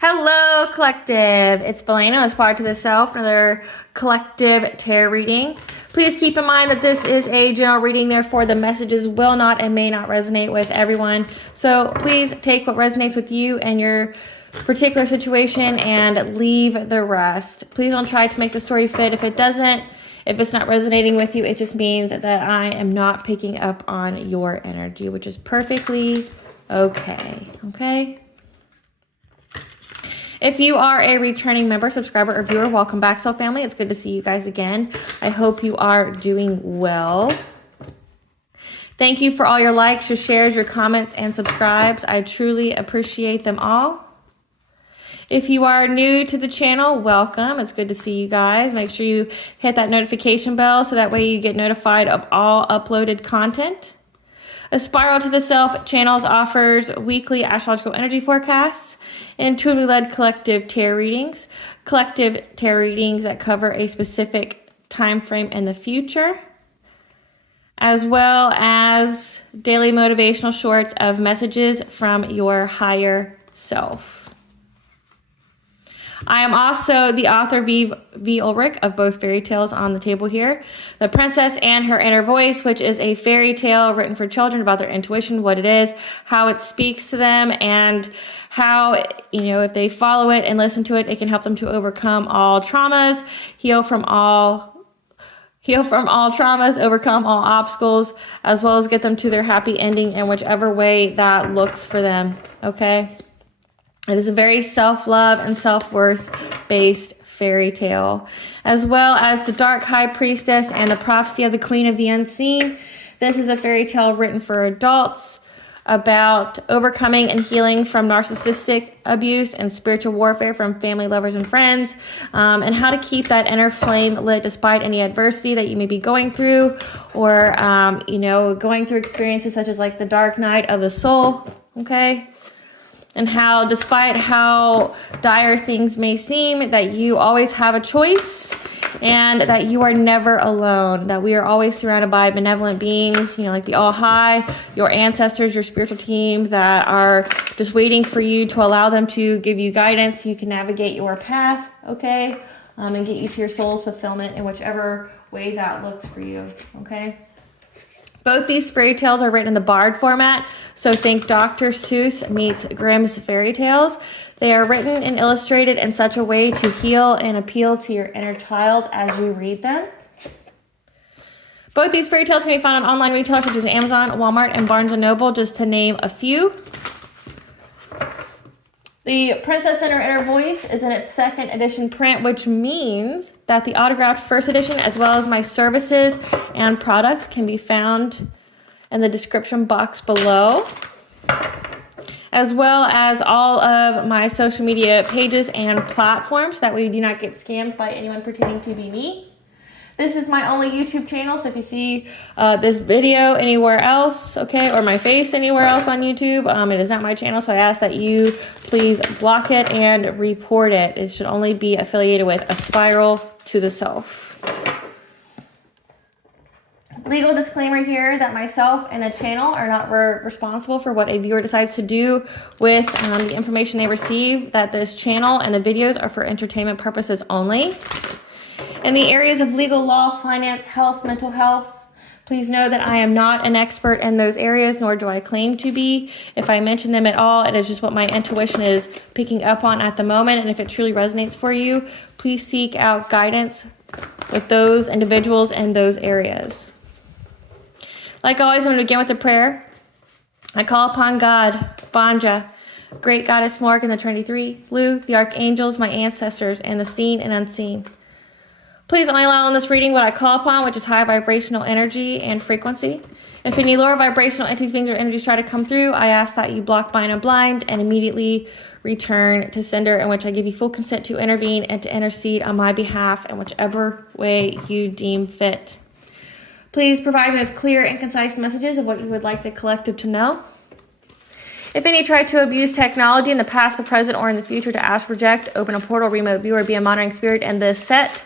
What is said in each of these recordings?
Hello, collective. It's Belena, Aspire to the Self, another collective tarot reading. Please keep in mind that this is a general reading, therefore the messages will not and may not resonate with everyone. So please take what resonates with you and your particular situation and leave the rest. Please don't try to make the story fit. If it's not resonating with you, it just means that I am not picking up on your energy, which is perfectly okay. Okay? If you are a returning member, subscriber, or viewer, welcome back, Soul Family. It's good to see you guys again. I hope you are doing well. Thank you for all your likes, your shares, your comments, and subscribes. I truly appreciate them all. If you are new to the channel, welcome. It's good to see you guys. Make sure you hit that notification bell so that way you get notified of all uploaded content. Aspire to the Self channels offers weekly astrological energy forecasts, intuitively led collective tarot readings that cover a specific time frame in the future, as well as daily motivational shorts of messages from your higher self. I am also the author V. Ulrich of both fairy tales on the table here. The Princess and Her Inner Voice, which is a fairy tale written for children about their intuition, what it is, how it speaks to them, and how, if they follow it and listen to it, it can help them to overcome all traumas, heal from all traumas, overcome all obstacles, as well as get them to their happy ending in whichever way that looks for them, okay? It is a very self-love and self-worth based fairy tale, as well as The Dark High Priestess and The Prophecy of the Queen of the Unseen. This is a fairy tale written for adults about overcoming and healing from narcissistic abuse and spiritual warfare from family, lovers, and friends, and how to keep that inner flame lit despite any adversity that you may be going through, or, going through experiences such as like the dark night of the soul, okay? And how, despite how dire things may seem, that you always have a choice and that you are never alone, that we are always surrounded by benevolent beings, like the All High, your ancestors, your spiritual team that are just waiting for you to allow them to give you guidance so you can navigate your path, okay? And get you to your soul's fulfillment in whichever way that looks for you, okay? Both these fairy tales are written in the Bard format, so think Dr. Seuss meets Grimm's fairy tales. They are written and illustrated in such a way to heal and appeal to your inner child as you read them. Both these fairy tales can be found on online retailers such as Amazon, Walmart, and Barnes & Noble, just to name a few. The Princess and Her Inner Voice is in its second edition print, which means that the autographed first edition, as well as my services and products, can be found in the description box below, as well as all of my social media pages and platforms. That way you do not get scammed by anyone pretending to be me. This is my only YouTube channel, so if you see this video anywhere else, okay, or my face anywhere else on YouTube, it is not my channel, so I ask that you please block it and report it. It should only be affiliated with Aspire to the Self. Legal disclaimer here that myself and a channel are not responsible for what a viewer decides to do with the information they receive, that this channel and the videos are for entertainment purposes only. In the areas of legal, law, finance, health, mental health, please know that I am not an expert in those areas, nor do I claim to be. If I mention them at all, it is just what my intuition is picking up on at the moment, and if it truly resonates for you, please seek out guidance with those individuals in those areas. Like always, I'm going to begin with a prayer. I call upon God, Banja, Great Goddess Morgan, the Trinity Three, Luke, the Archangels, my ancestors, and the seen and unseen. Please only allow in this reading what I call upon, which is high vibrational energy and frequency. If any lower vibrational entities, beings, or energies try to come through, I ask that you block, bind, and blind, and immediately return to sender, in which I give you full consent to intervene and to intercede on my behalf in whichever way you deem fit. Please provide me with clear and concise messages of what you would like the collective to know. If any try to abuse technology in the past, the present, or in the future to ask, reject, open a portal, remote view, or be a monitoring spirit in this set,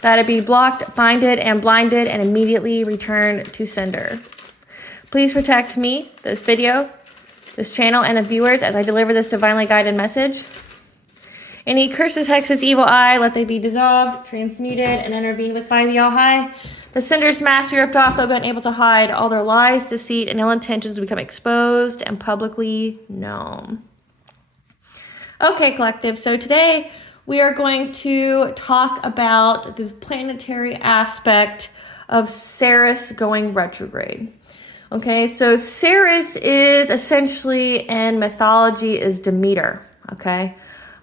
that it be blocked, binded, and blinded, and immediately returned to sender. Please protect me, this video, this channel, and the viewers as I deliver this divinely guided message. Any curses, hexes, evil eye, let they be dissolved, transmuted, and intervened with by the All High. The sender's mask ripped off, they've been able to hide. All their lies, deceit, and ill intentions become exposed and publicly known. Okay, collective. So today we are going to talk about the planetary aspect of Ceres going retrograde. Okay, so Ceres is essentially in mythology is Demeter. Okay.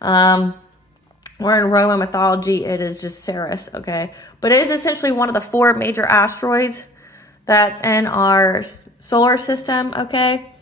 Or in Roman mythology, it is just Ceres, okay? But it is essentially one of the 4 major asteroids that's in our solar system, okay?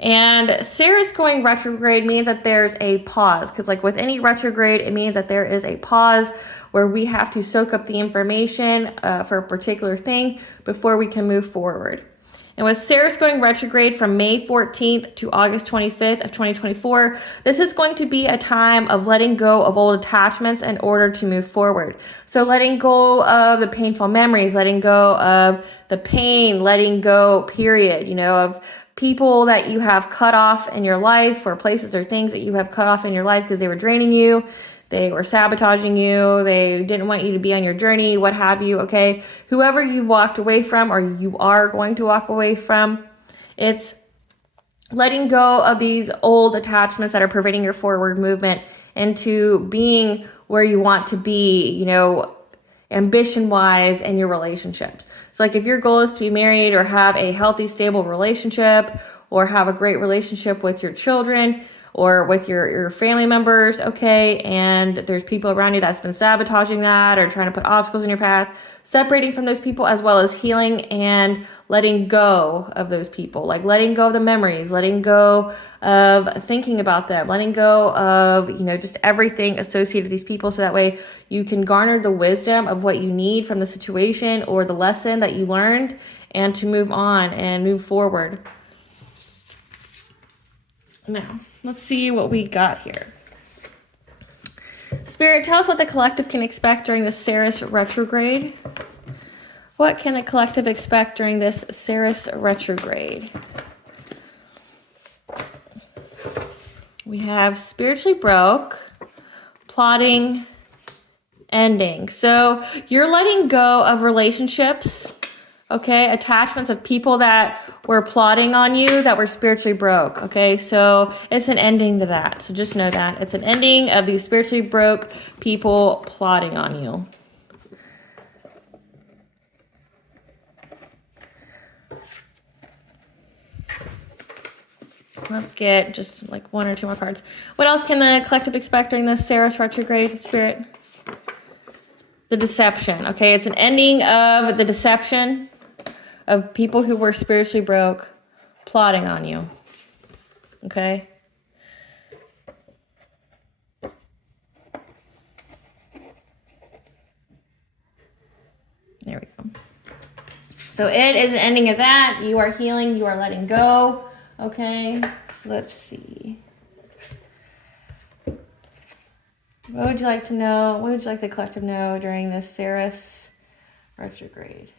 And Ceres going retrograde means that there's a pause, because like with any retrograde, it means that there is a pause where we have to soak up the information for a particular thing before we can move forward. And with Ceres going retrograde from May 14th to August 25th of 2024, this is going to be a time of letting go of old attachments in order to move forward. So letting go of the painful memories, letting go of the pain, letting go, period, of people that you have cut off in your life, or places or things that you have cut off in your life because they were draining you. They were sabotaging you. They didn't want you to be on your journey, what have you, okay? Whoever you walked away from or you are going to walk away from, it's letting go of these old attachments that are preventing your forward movement into being where you want to be, ambition-wise in your relationships. So like if your goal is to be married or have a healthy, stable relationship or have a great relationship with your children, or with your family members, okay, and there's people around you that's been sabotaging that or trying to put obstacles in your path, separating from those people, as well as healing and letting go of those people, like letting go of the memories, letting go of thinking about them, letting go of, just everything associated with these people, so that way you can garner the wisdom of what you need from the situation or the lesson that you learned, and to move on and move forward. Now, let's see what we got here. Spirit, tell us what the collective can expect during the Ceres retrograde. What can the collective expect during this Ceres retrograde? We have spiritually broke, plotting, ending. So you're letting go of relationships, okay, attachments of people that were plotting on you, that were spiritually broke, okay? So it's an ending to that. So just know that. It's an ending of these spiritually broke people plotting on you. Let's get just like 1 or 2 more cards. What else can the collective expect during this Ceres retrograde, Spirit? The deception, okay? It's an ending of the deception of people who were spiritually broke plotting on you, okay? There we go. So it is an ending of that. You are healing, you are letting go, okay? So let's see. What would you like to know? What would you like the collective to know during this Ceres retrograde?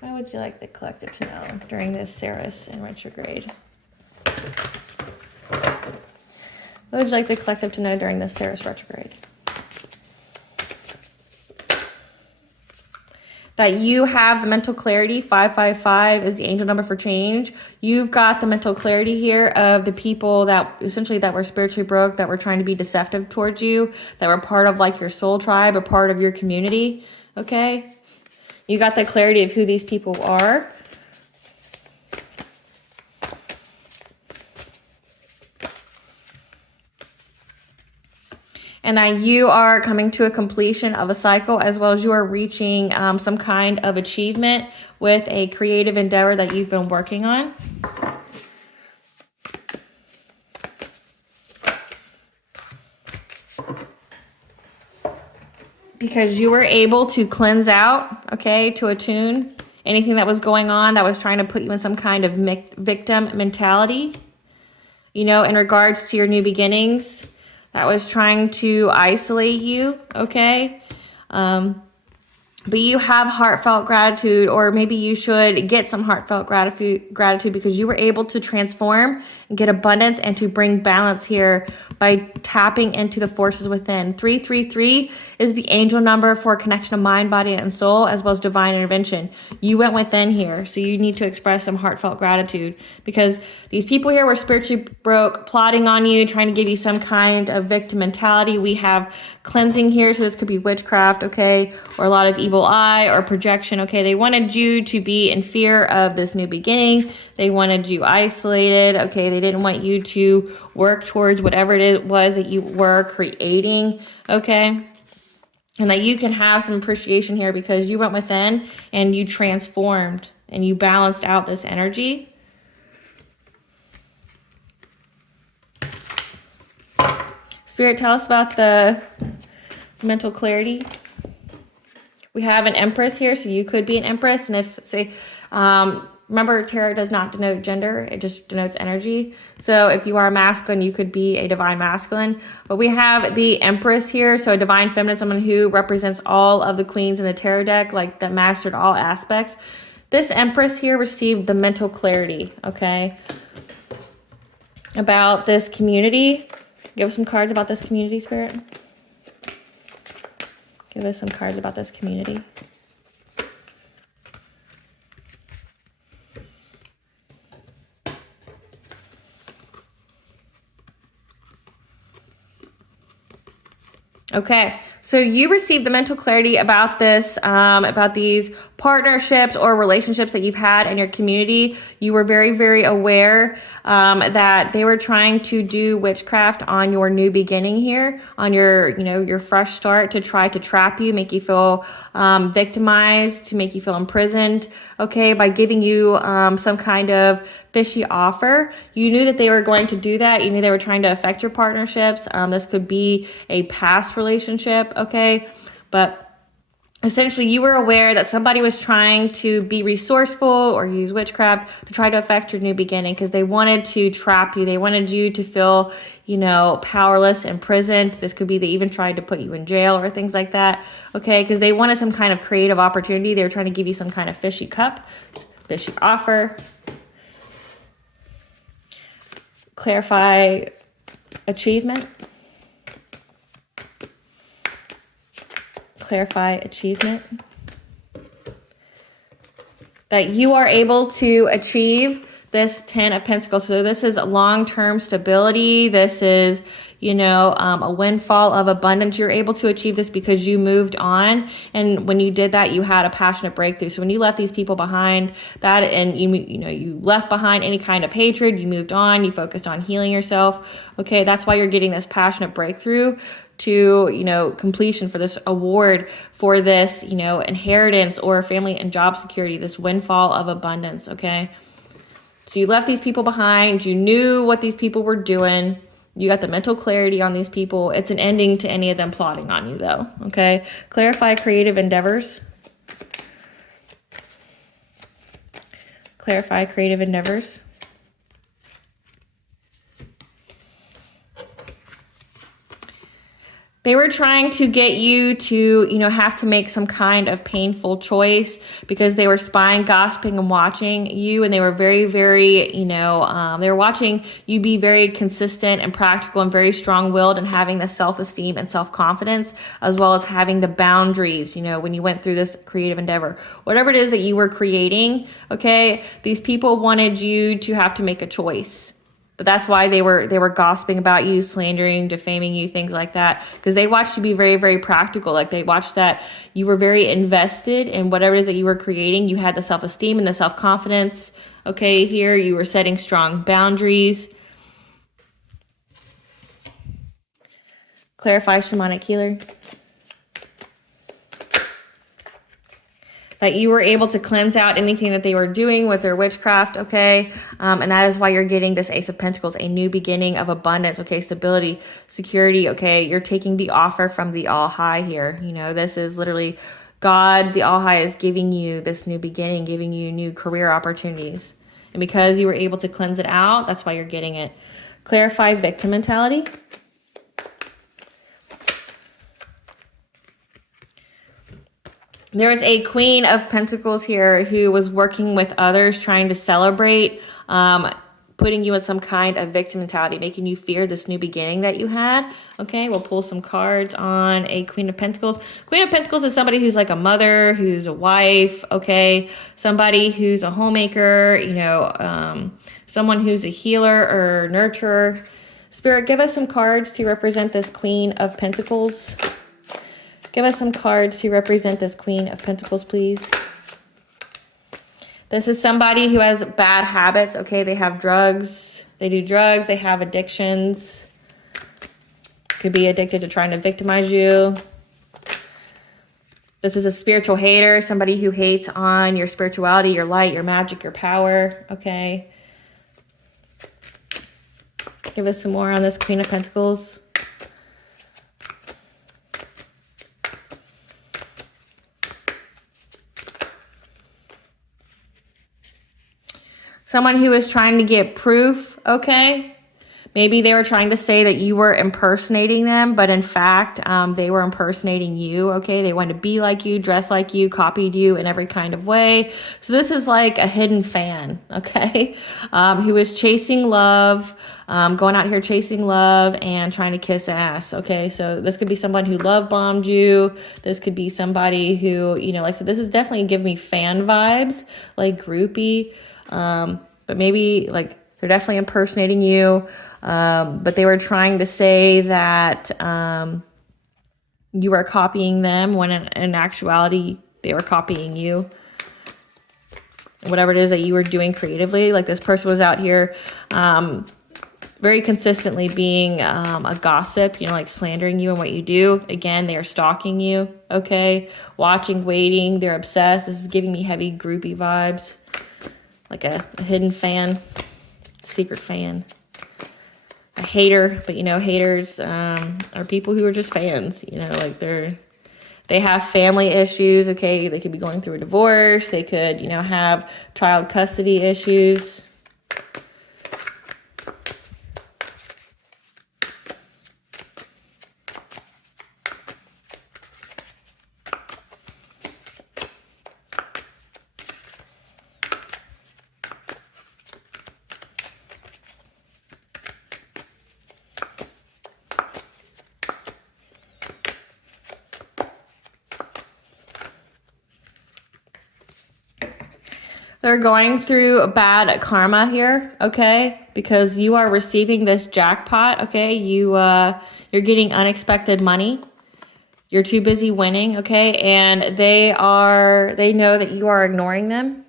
What would you like the collective to know during this Ceres in retrograde? What would you like the collective to know during this Ceres retrograde? That you have the mental clarity. 555 is the angel number for change. You've got the mental clarity here of the people that essentially that were spiritually broke, that were trying to be deceptive towards you, that were part of like your soul tribe or part of your community, okay? You got the clarity of who these people are. And that you are coming to a completion of a cycle, as well as you are reaching some kind of achievement with a creative endeavor that you've been working on. Because you were able to cleanse out, okay, to attune anything that was going on that was trying to put you in some kind of victim mentality, in regards to your new beginnings, that was trying to isolate you, okay? but you have heartfelt gratitude, or maybe you should get some heartfelt gratitude because you were able to transform and get abundance and to bring balance here by tapping into the forces within. 333 is the angel number for connection of mind, body, and soul, as well as divine intervention. You went within here, so you need to express some heartfelt gratitude because these people here were spiritually broke, plotting on you, trying to give you some kind of victim mentality. We have cleansing here, so this could be witchcraft, okay, or a lot of evil eye or projection, okay. They wanted you to be in fear of this new beginning. They wanted you isolated, okay. They didn't want you to work towards whatever it was that you were creating, okay. And that you can have some appreciation here because you went within and you transformed and you balanced out this energy. Spirit, tell us about the mental clarity. We have an empress here, so you could be an empress. And if, say, remember, tarot does not denote gender. It just denotes energy. So if you are masculine, you could be a divine masculine. But we have the empress here, so a divine feminine, someone who represents all of the queens in the tarot deck, like that mastered all aspects. This empress here received the mental clarity, okay, about this community. Give us some cards about this community, Spirit. Give us some cards about this community. Okay, so you received the mental clarity about this, about these partnerships or relationships that you've had in your community. You were very, very aware that they were trying to do witchcraft on your new beginning here, on your, your fresh start, to try to trap you, make you feel victimized, to make you feel imprisoned, okay, by giving you some kind of fishy offer. You knew that they were going to do that. You knew they were trying to affect your partnerships. This could be a past relationship, okay, but essentially, you were aware that somebody was trying to be resourceful or use witchcraft to try to affect your new beginning because they wanted to trap you. They wanted you to feel, powerless, imprisoned. This could be they even tried to put you in jail or things like that, okay, because they wanted some kind of creative opportunity. They were trying to give you some kind of fishy cup, fishy offer. Clarify achievement. Clarify achievement. That you are able to achieve this 10 of Pentacles. So this is long-term stability. This is, a windfall of abundance. You're able to achieve this because you moved on. And when you did that, you had a passionate breakthrough. So when you left these people behind, that, and you left behind any kind of hatred, you moved on, you focused on healing yourself. Okay, that's why you're getting this passionate breakthrough to, completion for this award, for this, inheritance or family and job security, this windfall of abundance, okay? So you left these people behind. You knew what these people were doing. You got the mental clarity on these people. It's an ending to any of them plotting on you, though, okay? Clarify creative endeavors. Clarify creative endeavors. They were trying to get you to, have to make some kind of painful choice because they were spying, gossiping, and watching you. And they were very, very, they were watching you be very consistent and practical and very strong-willed and having the self-esteem and self-confidence, as well as having the boundaries, when you went through this creative endeavor. Whatever it is that you were creating, okay, these people wanted you to have to make a choice. But that's why they were gossiping about you, slandering, defaming you, things like that. Because they watched you be very, very practical. Like they watched that you were very invested in whatever it is that you were creating. You had the self-esteem and the self-confidence. Okay, here you were setting strong boundaries. Clarify shamanic healer. That you were able to cleanse out anything that they were doing with their witchcraft, okay? And that is why you're getting this Ace of Pentacles, a new beginning of abundance, okay? Stability, security, okay? You're taking the offer from the All High here. This is literally God, the All High, is giving you this new beginning, giving you new career opportunities. And because you were able to cleanse it out, that's why you're getting it. Clarify victim mentality. There is a Queen of Pentacles here who was working with others, trying to celebrate, putting you in some kind of victim mentality, making you fear this new beginning that you had. Okay, we'll pull some cards on a Queen of Pentacles. Queen of Pentacles is somebody who's like a mother, who's a wife, okay? Somebody who's a homemaker, you know, someone who's a healer or nurturer. Spirit, give us some cards to represent this Queen of Pentacles. Give us some cards to represent this Queen of Pentacles, please. This is somebody who has bad habits, okay? They have drugs. They do drugs. They have addictions. Could be addicted to trying to victimize you. This is a spiritual hater, somebody who hates on your spirituality, your light, your magic, your power, okay? Give us some more on this Queen of Pentacles. Someone who was trying to get proof, okay? Maybe they were trying to say that you were impersonating them, but in fact, they were impersonating you, okay? They wanted to be like you, dress like you, copied you in every kind of way. So this is like a hidden fan, okay? Who is chasing love, going out here chasing love and trying to kiss ass, okay? So this could be someone who love bombed you. This could be somebody who, you know, like, so this is definitely giving me fan vibes, like groupie. But maybe like they're definitely impersonating you. But they were trying to say that you are copying them when in actuality they were copying you. Whatever it is that you were doing creatively. Like this person was out here very consistently being a gossip, you know, like slandering you and what you do. Again, they are stalking you, okay? Watching, waiting, they're obsessed. This is giving me heavy groupie vibes. Like a hidden fan, secret fan. A hater, but you know, haters are people who are just fans. You know, like they have family issues, okay? They could be going through a divorce. They could, you know, have child custody issues. They're going through bad karma here, okay? Because you are receiving this jackpot, okay? You're getting unexpected money. You're too busy winning, okay? And they know that you are ignoring them,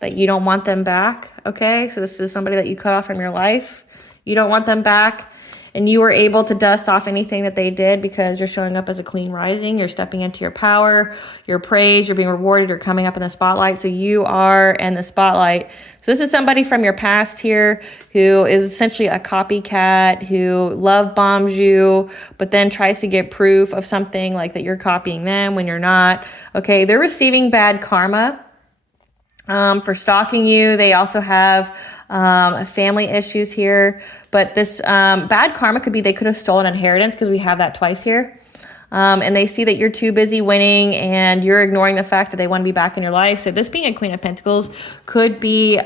that you don't want them back, okay? So this is somebody that you cut off from your life. You don't want them back. And you were able to dust off anything that they did because you're showing up as a queen rising. You're stepping into your power, your praise, you're being rewarded, you're coming up in the spotlight. So you are in the spotlight. So this is somebody from your past here who is essentially a copycat, who love bombs you, but then tries to get proof of something like that you're copying them when you're not. Okay, they're receiving bad karma for stalking you. They also have family issues here. But this bad karma could be they could have stolen inheritance because we have that twice here. And they see that you're too busy winning and you're ignoring the fact that they want to be back in your life. So this being a Queen of Pentacles could be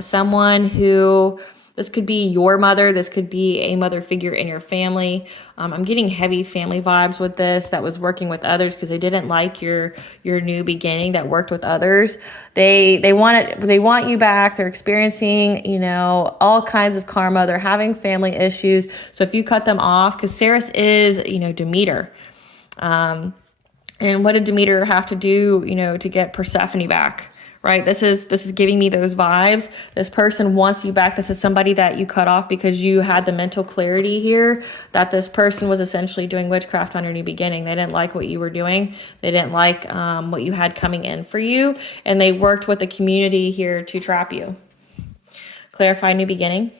someone who, this could be your mother. This could be a mother figure in your family. I'm getting heavy family vibes with this that was working with others because they didn't like your new beginning that worked with others. They want you back. They're experiencing, you know, all kinds of karma. They're having family issues. So if you cut them off, because Ceres is, you know, Demeter. And what did Demeter have to do, you know, to get Persephone back? Right? This is giving me those vibes. This person wants you back. This is somebody that you cut off because you had the mental clarity here that this person was essentially doing witchcraft on your new beginning. They didn't like what you were doing. They didn't like what you had coming in for you. And they worked with the community here to trap you. Clarify new beginning.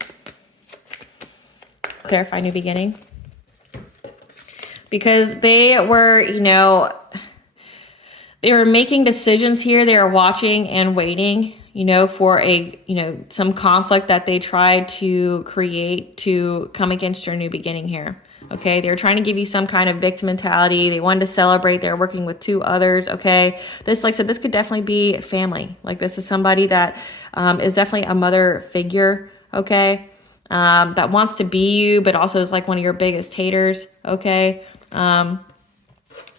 Clarify new beginning. Because they were, you know, they were making decisions here. They are watching and waiting, you know, for some conflict that they tried to create to come against your new beginning here. Okay, they were trying to give you some kind of victim mentality. They wanted to celebrate. They're working with 2 others. Okay, this, like I said, this could definitely be family. Like this is somebody that is definitely a mother figure. Okay, that wants to be you, but also is like one of your biggest haters. Okay,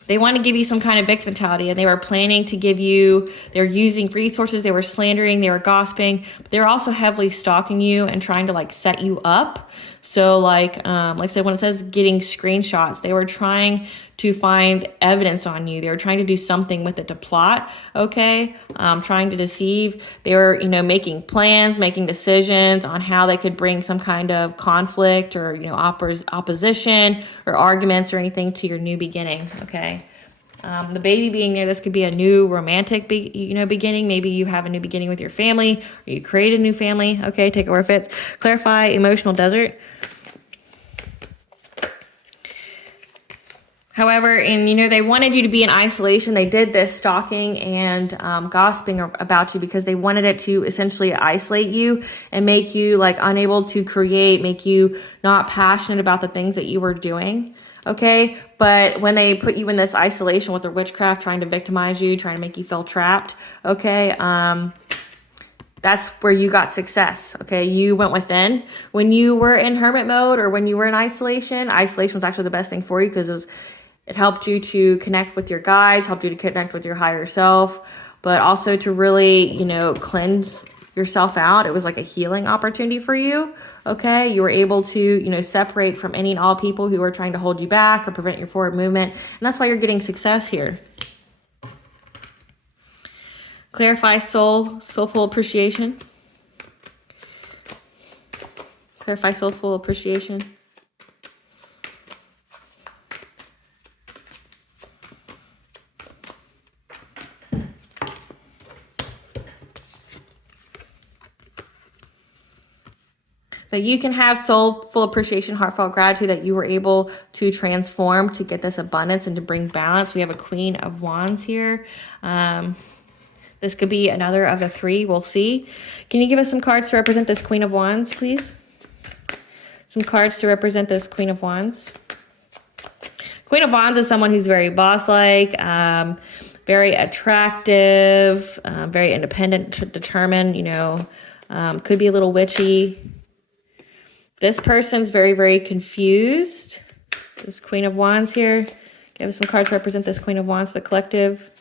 they want to give you some kind of victim mentality, and they were planning to give you, they're using resources, they were slandering, they were gossiping, but they were also heavily stalking you and trying to like set you up. So like I said, when it says getting screenshots, they were trying to find evidence on you. They were trying to do something with it to plot, okay? Trying to deceive. They were, you know, making plans, making decisions on how they could bring some kind of conflict or, you know, opposition or arguments or anything to your new beginning, okay? The baby being there, this could be a new romantic, beginning. Maybe you have a new beginning with your family, or you create a new family. Okay, take it where it fits. Clarify emotional desert. However, and they wanted you to be in isolation. They did this stalking and gossiping about you because they wanted it to essentially isolate you and make you like unable to create, make you not passionate about the things that you were doing. Okay, but when they put you in this isolation with their witchcraft, trying to victimize you, trying to make you feel trapped, okay, that's where you got success. Okay, you went within. When you were in hermit mode or when you were in isolation was actually the best thing for you because it helped you to connect with your guides, helped you to connect with your higher self, but also to really, cleanse yourself out. It was like a healing opportunity for you. Okay, you were able to, separate from any and all people who are trying to hold you back or prevent your forward movement. And that's why you're getting success here. Clarify soulful appreciation. Clarify soulful appreciation. That you can have soulful appreciation, heartfelt gratitude that you were able to transform to get this abundance and to bring balance. We have a Queen of Wands here. This could be another of the 3. We'll see. Can you give us some cards to represent this Queen of Wands, please? Some cards to represent this Queen of Wands. Queen of Wands is someone who's very boss-like, very attractive, very independent, determined, could be a little witchy. This person's very, very confused. This Queen of Wands here. Give us some cards to represent this Queen of Wands, the collective.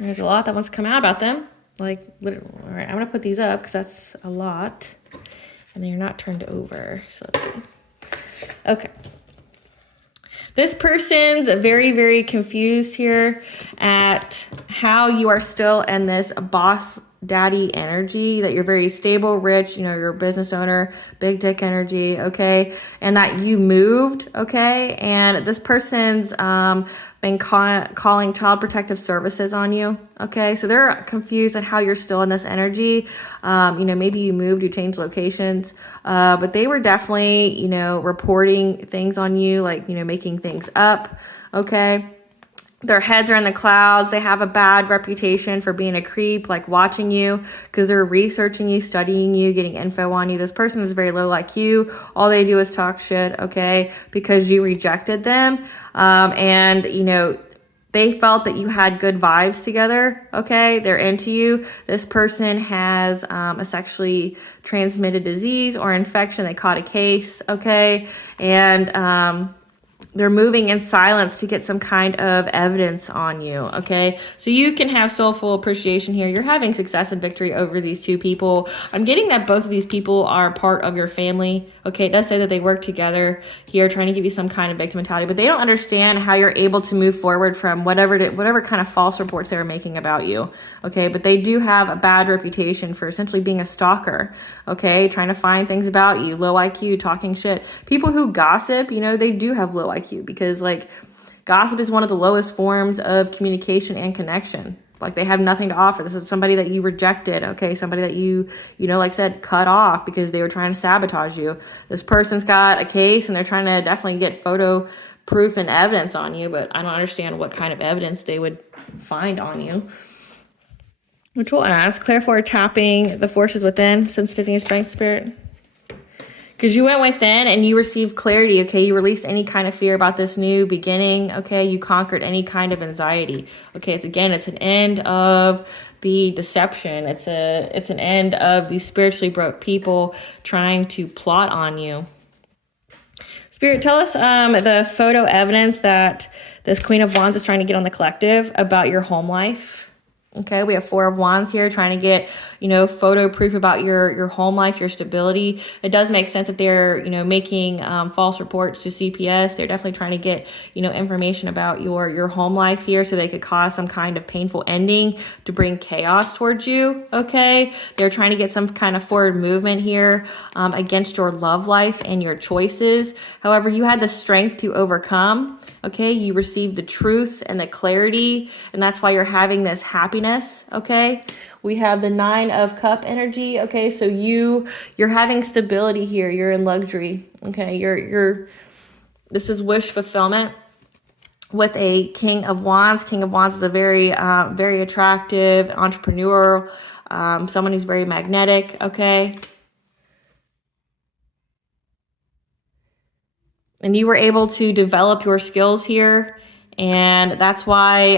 There's a lot that wants to come out about them. All right, I'm going to put these up because that's a lot. And then you're not turned over. So let's see. Okay. This person's very, very confused here at how you are still in this boss daddy energy, that you're very stable, rich, you're a business owner, big dick energy, okay? And that you moved, okay? And this person's been calling child protective services on you, okay? So they're confused at how you're still in this energy. Maybe you moved, you changed locations, but they were definitely, reporting things on you, like, making things up, okay? Their heads are in the clouds. They have a bad reputation for being a creep, like watching you because they're researching you, studying you, getting info on you. This person is very low IQ. All they do is talk shit, okay, because you rejected them. And they felt that you had good vibes together, okay? They're into you. This person has a sexually transmitted disease or infection. They caught a case, okay? And they're moving in silence to get some kind of evidence on you, okay? So you can have soulful appreciation here. You're having success and victory over these 2 people. I'm getting that both of these people are part of your family, okay? It does say that they work together here, trying to give you some kind of victim mentality, but they don't understand how you're able to move forward from whatever kind of false reports they were making about you, okay? But they do have a bad reputation for essentially being a stalker, okay? Trying to find things about you, low IQ, talking shit. People who gossip, they do have low IQ because gossip is one of the lowest forms of communication and connection. Like they have nothing to offer. This is somebody that you rejected, okay? Somebody that you like I said, cut off because they were trying to sabotage you. This person's got a case and they're trying to definitely get photo proof and evidence on you, but I don't understand what kind of evidence they would find on you. Which we'll ask. Clarify tapping the forces within, sensitivity and strength, spirit. Because you went within and you received clarity, okay? You released any kind of fear about this new beginning, okay? You conquered any kind of anxiety, okay? It's an end of the deception. It's an end of these spiritually broke people trying to plot on you. Spirit, tell us the photo evidence that this Queen of Wands is trying to get on the collective about your home life. Okay, we have Four of Wands here trying to get, photo proof about your home life, your stability. It does make sense if they're, making false reports to CPS. They're definitely trying to get, information about your home life here so they could cause some kind of painful ending to bring chaos towards you, okay? They're trying to get some kind of forward movement here against your love life and your choices. However, you had the strength to overcome. Okay, you received the truth and the clarity, and that's why you're having this happiness, okay? We have the Nine of Cup energy, okay? So you're having stability here. You're in luxury, okay? This is wish fulfillment with a King of Wands. King of Wands is a very, very attractive entrepreneur, someone who's very magnetic, okay? And you were able to develop your skills here. And that's why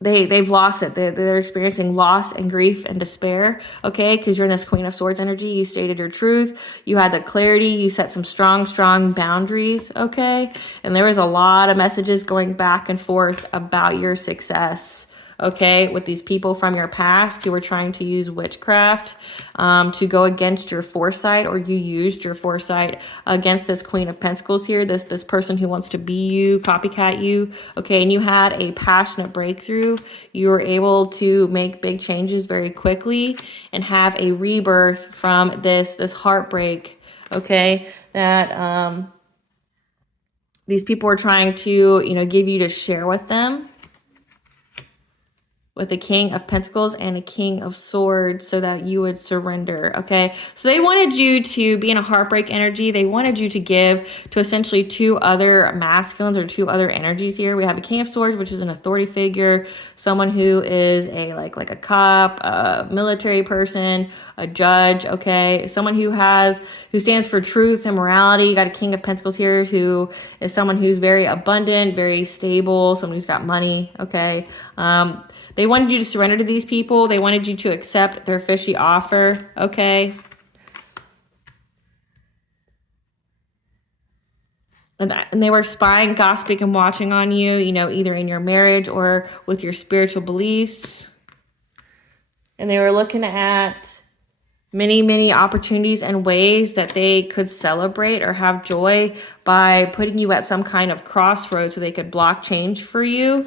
they've lost it. They're experiencing loss and grief and despair, okay? Because you're in this Queen of Swords energy. You stated your truth. You had the clarity. You set some strong, strong boundaries, okay? And there was a lot of messages going back and forth about your success, okay, with these people from your past who were trying to use witchcraft to go against your foresight, or you used your foresight against this Queen of Pentacles here, this person who wants to be you, copycat you, okay, and you had a passionate breakthrough. You were able to make big changes very quickly and have a rebirth from this heartbreak, okay, that these people were trying to, give you to share with them, with a King of Pentacles and a King of Swords, so that you would surrender, okay? So they wanted you to be in a heartbreak energy. They wanted you to give to essentially two other masculines or two other energies here. We have a King of Swords, which is an authority figure, someone who is a like a cop, a military person, a judge, okay? Someone who stands for truth and morality. You got a King of Pentacles here who is someone who's very abundant, very stable, someone who's got money, okay? They wanted you to surrender to these people. They wanted you to accept their fishy offer, okay? And they were spying, gossiping, and watching on you, either in your marriage or with your spiritual beliefs. And they were looking at many, many opportunities and ways that they could celebrate or have joy by putting you at some kind of crossroads so they could block change for you.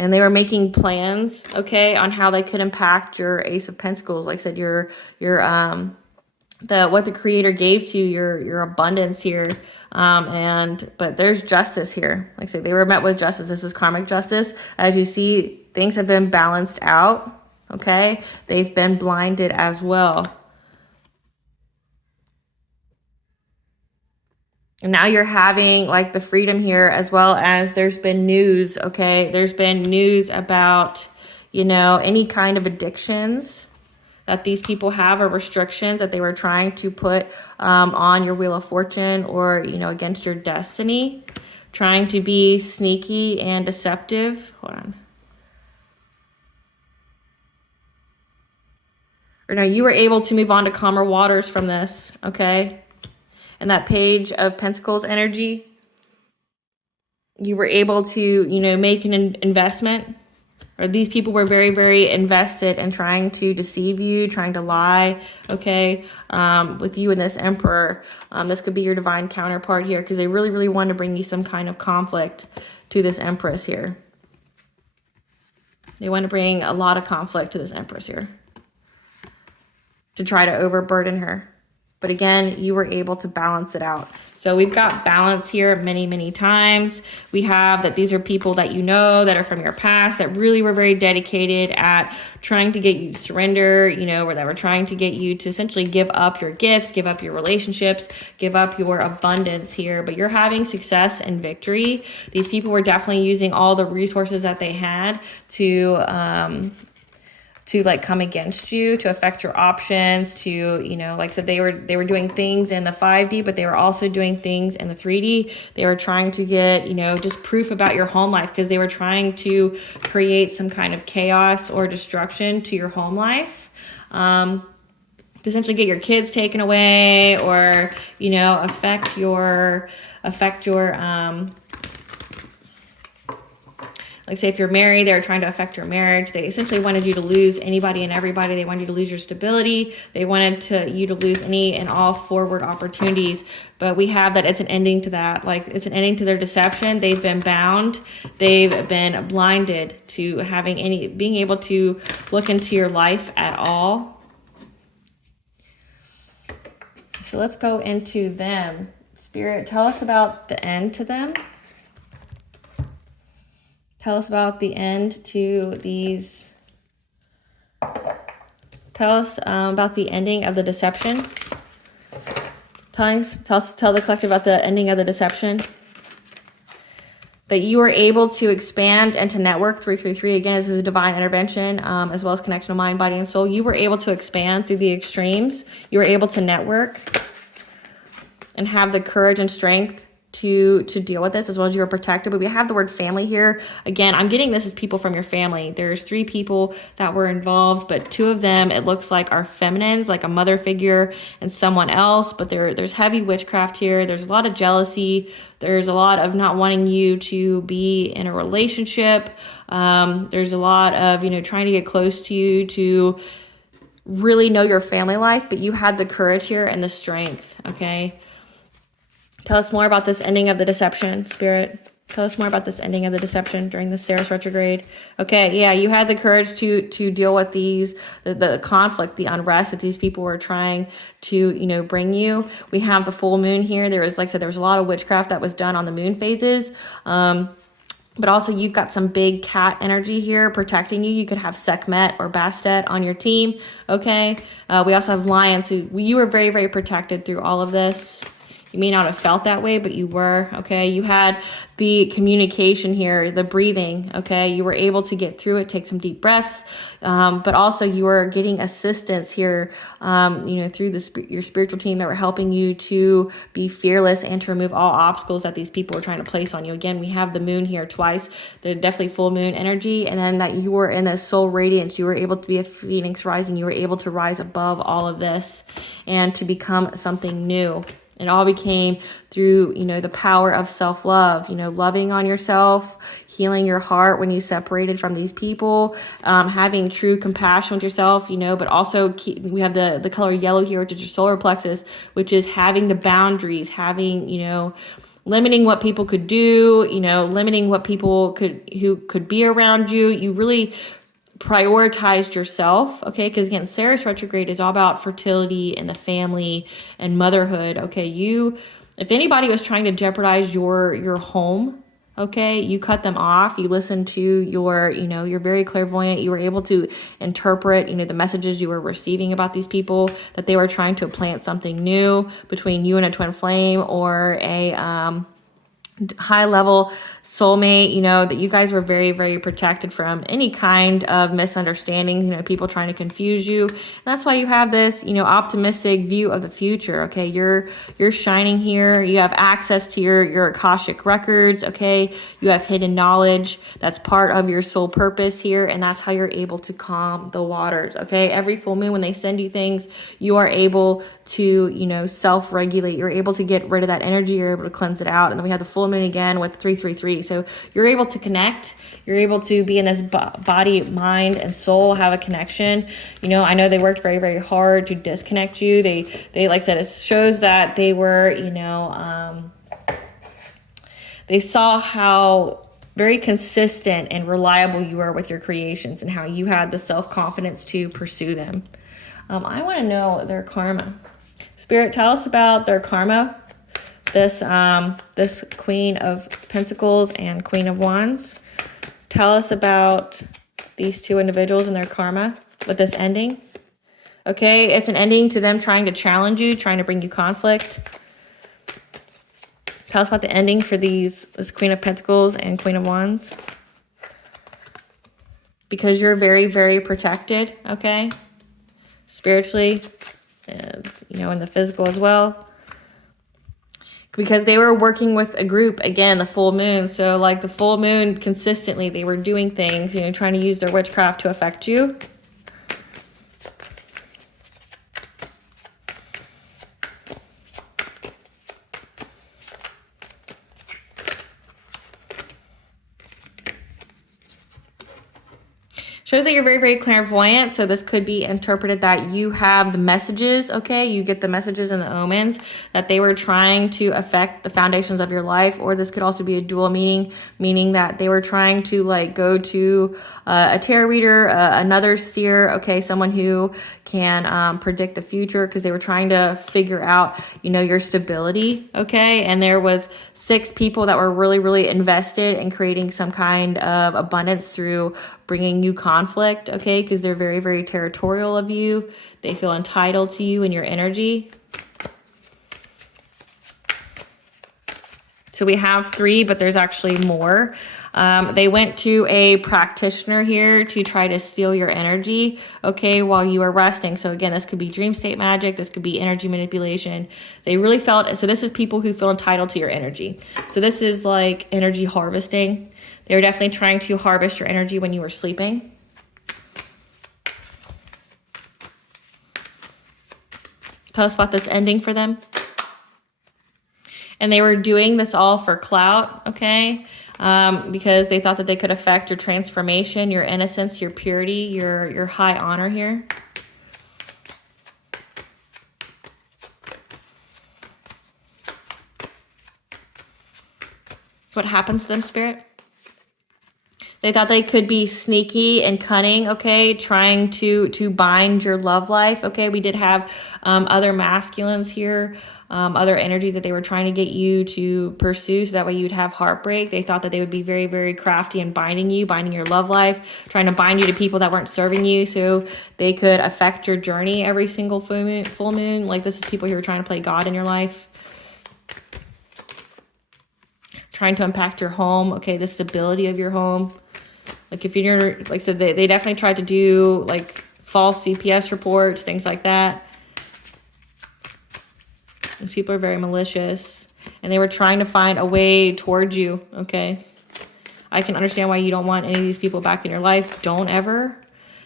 And they were making plans, okay, on how they could impact your Ace of Pentacles. Like I said, what the Creator gave to you, your abundance here. But there's justice here. Like I said, they were met with justice. This is karmic justice. As you see, things have been balanced out, okay? They've been blinded as well. And now you're having like the freedom here, as well as there's been news, okay? There's been news about, any kind of addictions that these people have, or restrictions that they were trying to put on your Wheel of Fortune, or, against your destiny, trying to be sneaky and deceptive. Hold on. Or no, you were able to move on to calmer waters from this, okay? And that Page of Pentacles energy, you were able to, make an investment, or these people were very, very invested in trying to deceive you, trying to lie, okay, with you and this Emperor. This could be your divine counterpart here, because they really, really want to bring you some kind of conflict to this Empress here. They want to bring a lot of conflict to this Empress here to try to overburden her. But again, you were able to balance it out. So we've got balance here many, many times. We have that these are people that that are from your past, that really were very dedicated at trying to get you to surrender, or that were trying to get you to essentially give up your gifts, give up your relationships, give up your abundance here. But you're having success and victory. These people were definitely using all the resources that they had to to like come against you, to affect your options, to, you know, like I said, they were doing things in the 5D, but they were also doing things in the 3D. They were trying to get, you know, just proof about your home life, because they were trying to create some kind of chaos or destruction to your home life. To essentially get your kids taken away, or, you know, affect your like say if you're married, they're trying to affect your marriage. They essentially wanted you to lose anybody and everybody. They wanted you to lose your stability. They wanted you to lose any and all forward opportunities. But we have that it's an ending to that. Like, it's an ending to their deception. They've been bound. They've been blinded to being able to look into your life at all. So let's go into them. Spirit, tell us about the end to them. Tell us about the end to these. Tell us about the ending of the deception. Tell the collective about the ending of the deception. That you were able to expand and to network. 333, again, this is a divine intervention, as well as connection of mind, body, and soul. You were able to expand through the extremes. You were able to network and have the courage and strength to deal with this, as well as you were protected. But we have the word family here. Again, I'm getting this as people from your family. There's 3 people that were involved, but 2 of them, it looks like, are feminines, like a mother figure and someone else. But there's heavy witchcraft here. There's a lot of jealousy. There's a lot of not wanting you to be in a relationship. There's a lot of, you know, trying to get close to you, to really know your family life. But you had the courage here and the strength, okay? Tell us more about this ending of the deception, Spirit. Tell us more about this ending of the deception during the Ceres retrograde. Okay, yeah, you had the courage to deal with the conflict, the unrest that these people were trying to, you know, bring you. We have the full moon here. There was, like I said, there was a lot of witchcraft that was done on the moon phases. But also you've got some big cat energy here protecting you. You could have Sekhmet or Bastet on your team, okay? We also have lions. You were very, very protected through all of this. You may not have felt that way, but you were, okay? You had the communication here, the breathing, okay? You were able to get through it, take some deep breaths, but also you were getting assistance here, you know, through your spiritual team that were helping you to be fearless and to remove all obstacles that these people were trying to place on you. Again, we have the moon here twice. There's definitely full moon energy, and then that you were in the soul radiance. You were able to be a phoenix rising. You were able to rise above all of this and to become something new. It all became through, you know, the power of self-love, you know, loving on yourself, healing your heart when you separated from these people, having true compassion with yourself, you know, but also we have the color yellow here, which is your solar plexus, which is having the boundaries, having, you know, limiting what people could do, you know, limiting what people who could be around you. You really prioritized yourself, okay? Because again, Ceres retrograde is all about fertility and the family and motherhood, okay? If anybody was trying to jeopardize your home, okay, you cut them off. You listened to you're very clairvoyant. You were able to interpret, you know, the messages you were receiving about these people, that they were trying to plant something new between you and a twin flame or a high level soulmate, you know, that you guys were very, very protected from any kind of misunderstandings, you know, people trying to confuse you. And that's why you have this, you know, optimistic view of the future. Okay. You're shining here. You have access to your Akashic records. Okay. You have hidden knowledge. That's part of your soul purpose here. And that's how you're able to calm the waters. Okay. Every full moon, when they send you things, you are able to, you know, self-regulate. You're able to get rid of that energy. You're able to cleanse it out. And then we have the full moon again with 333. So you're able to connect. You're able to be in this body, mind, and soul, have a connection. You know, I know they worked very, very hard to disconnect you. They like I said, it shows that they were, you know, they saw how very consistent and reliable you were with your creations and how you had the self-confidence to pursue them. I want to know their karma. Spirit, tell us about their karma. This Queen of Pentacles and Queen of Wands. Tell us about these 2 individuals and their karma with this ending. Okay, it's an ending to them trying to challenge you, trying to bring you conflict. Tell us about the ending for this Queen of Pentacles and Queen of Wands. because you're very, very protected, okay? Spiritually, and, you know, in the physical as well. Because they were working with a group, again, the full moon. So like the full moon, consistently, they were doing things, you know, trying to use their witchcraft to affect you. Shows that you're very, very clairvoyant. So this could be interpreted that you have the messages, okay? You get the messages and the omens that they were trying to affect the foundations of your life. Or this could also be a dual meaning, meaning that they were trying to like go to a tarot reader, another seer, okay? Someone who can predict the future, because they were trying to figure out, you know, your stability, okay? And there was 6 people that were really, really invested in creating some kind of abundance through bringing you conflict, okay? Because they're very, very territorial of you. They feel entitled to you and your energy. So we have 3, but there's actually more. They went to a practitioner here to try to steal your energy, okay, while you are resting. So again, this could be dream state magic. This could be energy manipulation. They really felt, so this is people who feel entitled to your energy. So this is like energy harvesting. They were definitely trying to harvest your energy when you were sleeping. Tell us about this ending for them. And they were doing this all for clout, okay? Because they thought that they could affect your transformation, your innocence, your purity, your high honor here. What happens to them, Spirit? They thought they could be sneaky and cunning, okay, trying to bind your love life, okay? We did have other masculines here, other energies that they were trying to get you to pursue, so that way you'd have heartbreak. They thought that they would be very, very crafty in binding you, binding your love life, trying to bind you to people that weren't serving you, so they could affect your journey every single full moon. Like, this is people who are trying to play God in your life. Trying to impact your home, okay, the stability of your home. Like, if you're, like I said, they definitely tried to do like false CPS reports, things like that. These people are very malicious, and they were trying to find a way towards you, okay? I can understand why you don't want any of these people back in your life. Don't ever.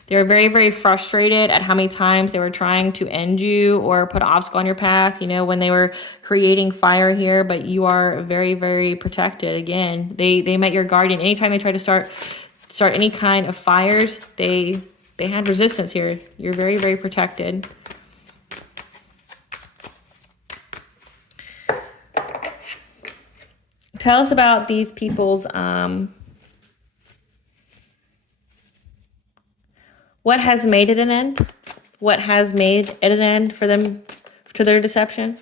They were very, very frustrated at how many times they were trying to end you or put an obstacle on your path, you know, when they were creating fire here, but you are very, very protected. Again, they met your guardian. Anytime they tried to start any kind of fires, they had resistance here. You're very, very protected. Tell us about these people's what has made it an end? What has made it an end for them, to their deception?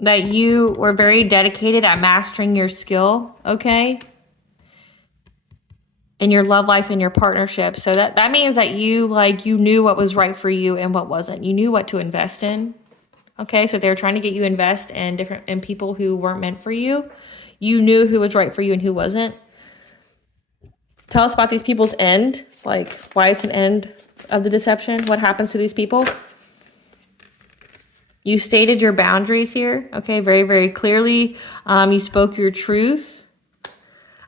That you were very dedicated at mastering your skill, okay? In your love life and your partnership. So that means that you knew what was right for you and what wasn't. You knew what to invest in. Okay, so they were trying to get you to invest in people who weren't meant for you. You knew who was right for you and who wasn't. Tell us about these people's end, like why it's an end of the deception. What happens to these people? You stated your boundaries here, okay, very, very clearly. You spoke your truth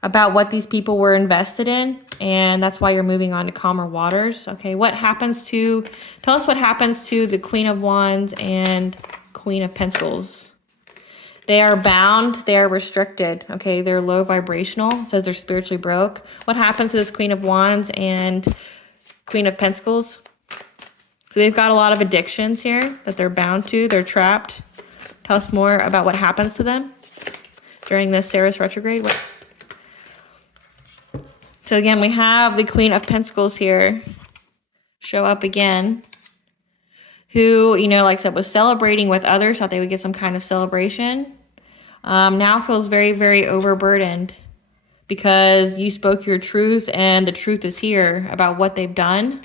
about what these people were invested in, and that's why you're moving on to calmer waters. Okay, tell us what happens to the Queen of Wands and Queen of Pentacles. They are bound, they are restricted, okay, they're low vibrational. It says they're spiritually broke. What happens to this Queen of Wands and Queen of Pentacles? So they've got a lot of addictions here that they're bound to, they're trapped. Tell us more about what happens to them during this Ceres retrograde. So again, we have the Queen of Pentacles here show up again, who, you know, like I said, was celebrating with others, thought they would get some kind of celebration. Now feels very, very overburdened because you spoke your truth, and the truth is here about what they've done.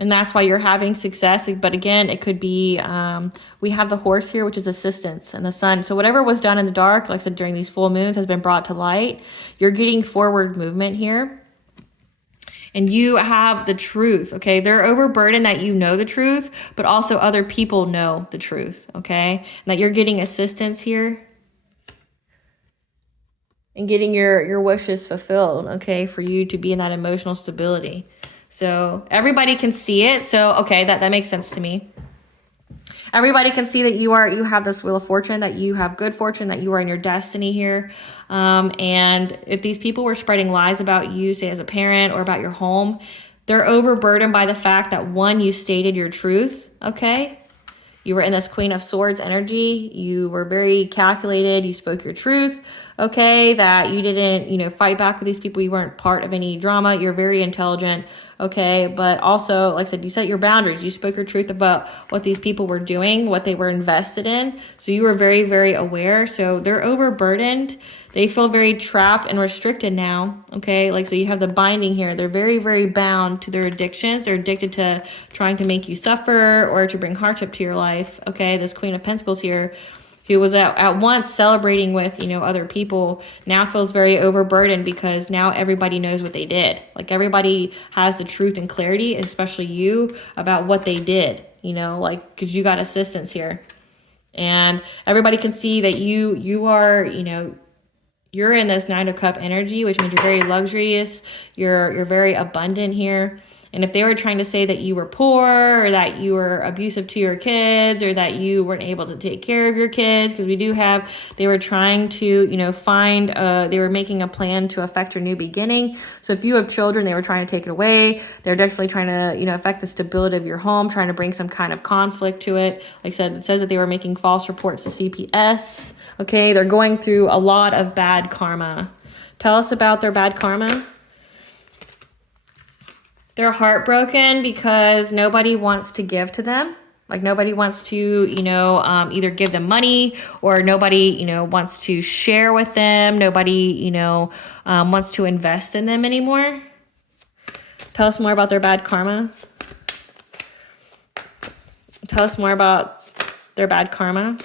And that's why you're having success. But again, it could be, we have the horse here, which is assistance, and the sun. So whatever was done in the dark, like I said, during these full moons has been brought to light. You're getting forward movement here. And you have the truth, okay? They're overburdened that you know the truth, but also other people know the truth, okay? And that you're getting assistance here. And getting your wishes fulfilled, okay? For you to be in that emotional stability. So everybody can see it. So, okay, that makes sense to me. Everybody can see that you have this wheel of fortune, that you have good fortune, that you are in your destiny here. And if these people were spreading lies about you, say as a parent or about your home, they're overburdened by the fact that, one, you stated your truth, okay? You were in this Queen of Swords energy. You were very calculated. You spoke your truth, okay? That you didn't, fight back with these people. You weren't part of any drama. You're very intelligent, okay? But also, like I said, you set your boundaries. You spoke your truth about what these people were doing, what they were invested in. So you were very, very aware. So they're overburdened. They feel very trapped and restricted now, okay? Like, so you have the binding here. They're very, very bound to their addictions. They're addicted to trying to make you suffer or to bring hardship to your life, okay? This Queen of Pentacles here, who was at once celebrating with, other people, now feels very overburdened because now everybody knows what they did. Like, everybody has the truth and clarity, especially you, about what they did, because you got assistance here. And everybody can see that you are, you're in this Nine of Cup energy, which means you're very luxurious. You're very abundant here. And if they were trying to say that you were poor or that you were abusive to your kids or that you weren't able to take care of your kids, because they were trying to, they were making a plan to affect your new beginning. So if you have children, they were trying to take it away. They're definitely trying to, affect the stability of your home, trying to bring some kind of conflict to it. Like I said, it says that they were making false reports to CPS. Okay, they're going through a lot of bad karma. Tell us about their bad karma. They're heartbroken because nobody wants to give to them. Like, nobody wants to, either give them money, or nobody, wants to share with them. Nobody, wants to invest in them anymore. Tell us more about their bad karma. Tell us more about their bad karma.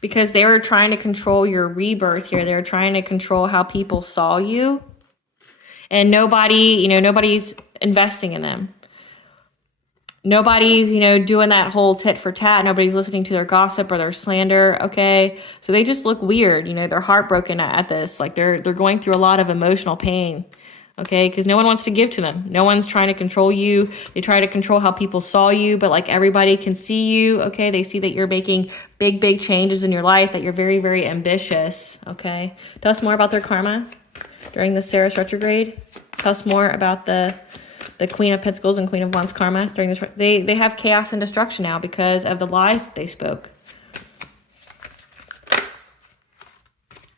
Because they were trying to control your rebirth here. They were trying to control how people saw you. And nobody's investing in them. Nobody's, doing that whole tit for tat. Nobody's listening to their gossip or their slander, okay? So they just look weird. They're heartbroken at this. Like, they're going through a lot of emotional pain. Okay, because no one wants to give to them. No one's trying to control you. They try to control how people saw you, but like, everybody can see you. Okay, they see that you're making big, big changes in your life, that you're very, very ambitious. Okay, tell us more about their karma during the Ceres retrograde. Tell us more about the Queen of Pentacles and Queen of Wands karma during this. They have chaos and destruction now because of the lies that they spoke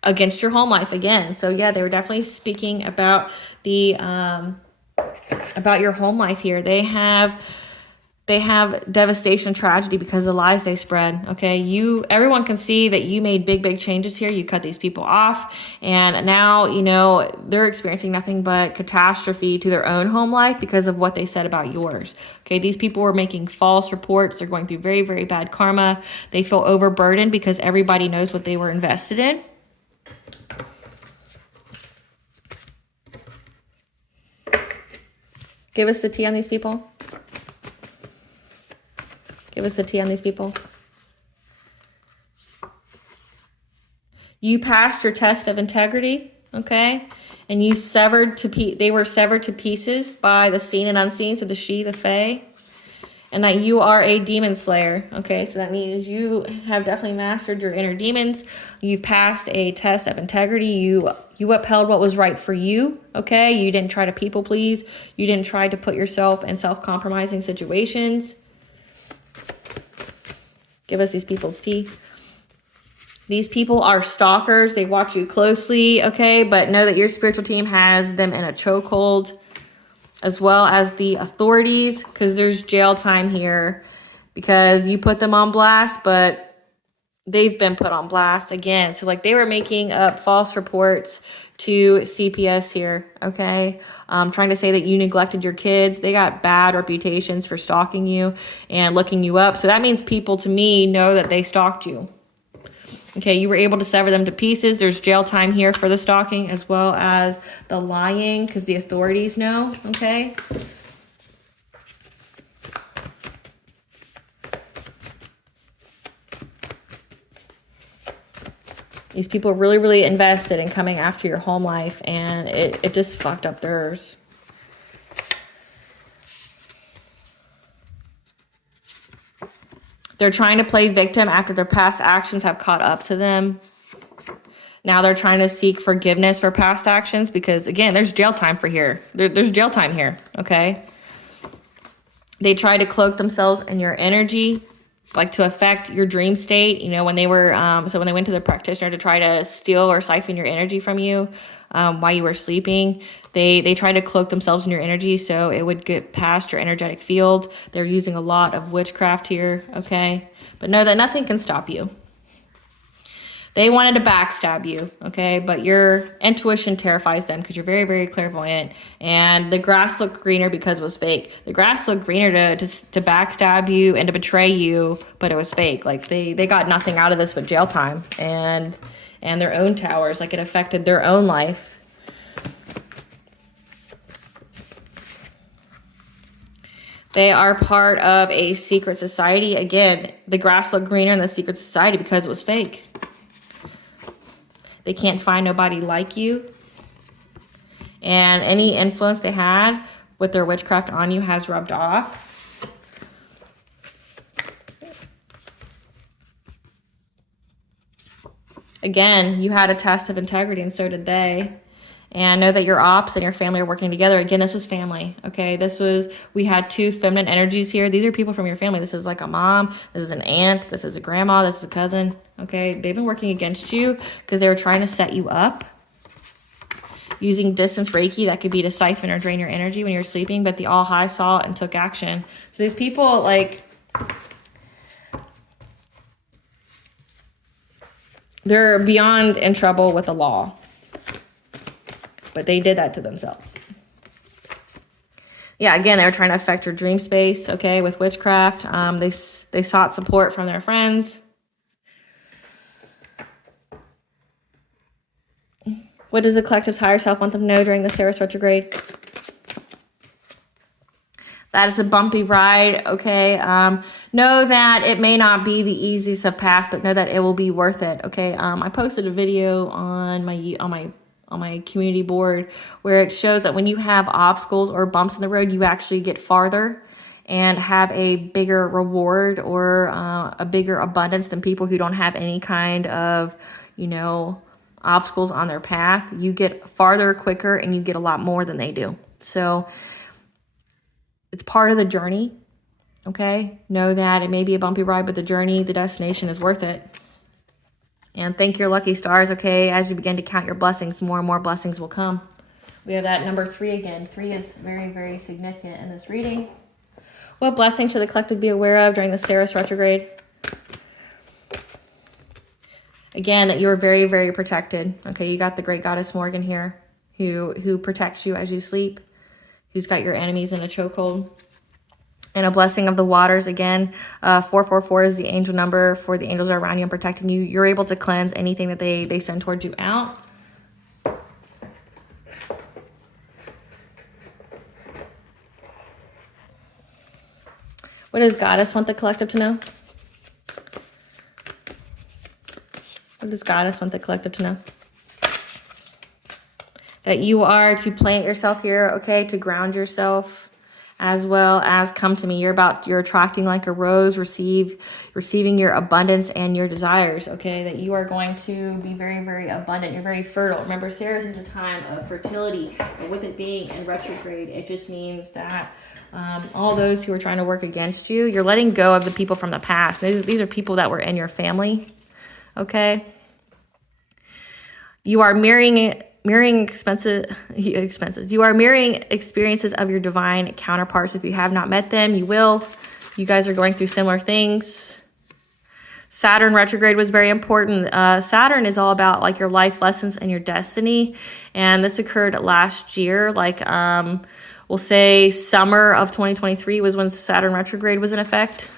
against your home life again. So yeah, they were definitely speaking about about your home life here. They have devastation, tragedy because of the lies they spread. Okay, everyone can see that you made big, big changes here. You cut these people off, and now they're experiencing nothing but catastrophe to their own home life because of what they said about yours. Okay, these people were making false reports. They're going through very, very bad karma. They feel overburdened because everybody knows what they were invested in. Give us the tea on these people. Give us the tea on these people. You passed your test of integrity, okay? And they were severed to pieces by the seen and unseen, so the she, the fae. And that you are a demon slayer, okay? So that means you have definitely mastered your inner demons. You've passed a test of integrity. You upheld what was right for you, okay? You didn't try to people please. You didn't try to put yourself in self-compromising situations. Give us these people's tea. These people are stalkers. They watch you closely, okay? But know that your spiritual team has them in a chokehold, as well as the authorities, because there's jail time here because you put them on blast, but they've been put on blast again. So like they were making up false reports to CPS here, okay? Trying to say that you neglected your kids. They got bad reputations for stalking you and looking you up. So that means people, to me, know that they stalked you. Okay, you were able to sever them to pieces. There's jail time here for the stalking as well as the lying, because the authorities know, okay? These people really, really invested in coming after your home life, and it just fucked up theirs. They're trying to play victim after their past actions have caught up to them. Now they're trying to seek forgiveness for past actions because, again, there's jail time for here. There's jail time here, okay? They try to cloak themselves in your energy, like to affect your dream state. You know, when they were, so when they went to the practitioner to try to steal or siphon your energy from you while you were sleeping, they try to cloak themselves in your energy so it would get past your energetic field. They're using a lot of witchcraft here, okay? But know that nothing can stop you. They wanted to backstab you, okay? But your intuition terrifies them because you're very, very clairvoyant. And the grass looked greener because it was fake. The grass looked greener to backstab you and to betray you, but it was fake. Like they got nothing out of this but jail time and their own towers. Like it affected their own life. They are part of a secret society. Again, the grass looked greener in the secret society because it was fake. They can't find nobody like you. And any influence they had with their witchcraft on you has rubbed off. Again, you had a test of integrity and so did they. And know that your ops and your family are working together. Again, this was family, okay? We had two feminine energies here. These are people from your family. This is like a mom. This is an aunt. This is a grandma. This is a cousin, okay? They've been working against you because they were trying to set you up using distance Reiki. That could be to siphon or drain your energy when you're sleeping, but the All High saw it and took action. So these people, like, they're beyond in trouble with the law. But they did that to themselves. Yeah, again, they were trying to affect your dream space, okay, with witchcraft. They sought support from their friends. What does the collective's higher self want them to know during the Ceres retrograde? That is a bumpy ride, okay? Know that it may not be the easiest of path, but know that it will be worth it, okay? I posted a video on my community board where it shows that when you have obstacles or bumps in the road, you actually get farther and have a bigger reward or a bigger abundance than people who don't have any kind of, obstacles on their path. You get farther quicker and you get a lot more than they do. So it's part of the journey, okay? Know that it may be a bumpy ride, but the journey, the destination is worth it. And thank your lucky stars, okay? As you begin to count your blessings, more and more blessings will come. We have that number 3 again. 3 is very, very significant in this reading. What blessing should the collective be aware of during the Ceres retrograde? Again, that you're very, very protected. Okay, you got the great goddess Morgan here who protects you as you sleep, who's got your enemies in a chokehold. And a blessing of the waters, again, 444 is the angel number for the angels that are around you and protecting you. You're able to cleanse anything that they send towards you out. What does Goddess want the collective to know? What does Goddess want the collective to know? That you are to plant yourself here, okay, to ground yourself, as well as come to me. You're attracting like a rose, receiving your abundance and your desires, okay? That you are going to be very, very abundant. You're very fertile. Remember, Ceres is a time of fertility, and with it being in retrograde, it just means that all those who are trying to work against you, you're letting go of the people from the past. These are people that were in your family, okay? You are mirroring expenses. You are mirroring experiences of your divine counterparts. If you have not met them, you will. You guys are going through similar things. Saturn retrograde was very important. Saturn is all about like your life lessons and your destiny. And this occurred last year, like we'll say summer of 2023 was when Saturn retrograde was in effect.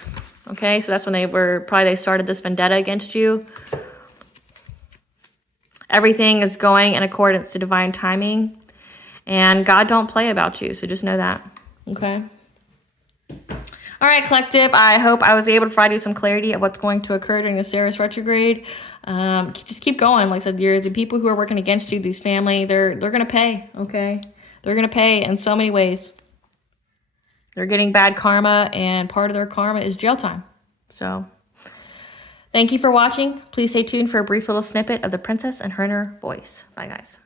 Okay, so that's when they started this vendetta against you. Everything is going in accordance to divine timing. And God don't play about you, so just know that. Okay. All right, collective, I hope I was able to provide you some clarity of what's going to occur during the Ceres retrograde. Just keep going. Like I said, the people who are working against you, these family, they're going to pay, okay? They're going to pay in so many ways. They're getting bad karma, and part of their karma is jail time. So thank you for watching. Please stay tuned for a brief little snippet of the princess and her inner voice. Bye, guys.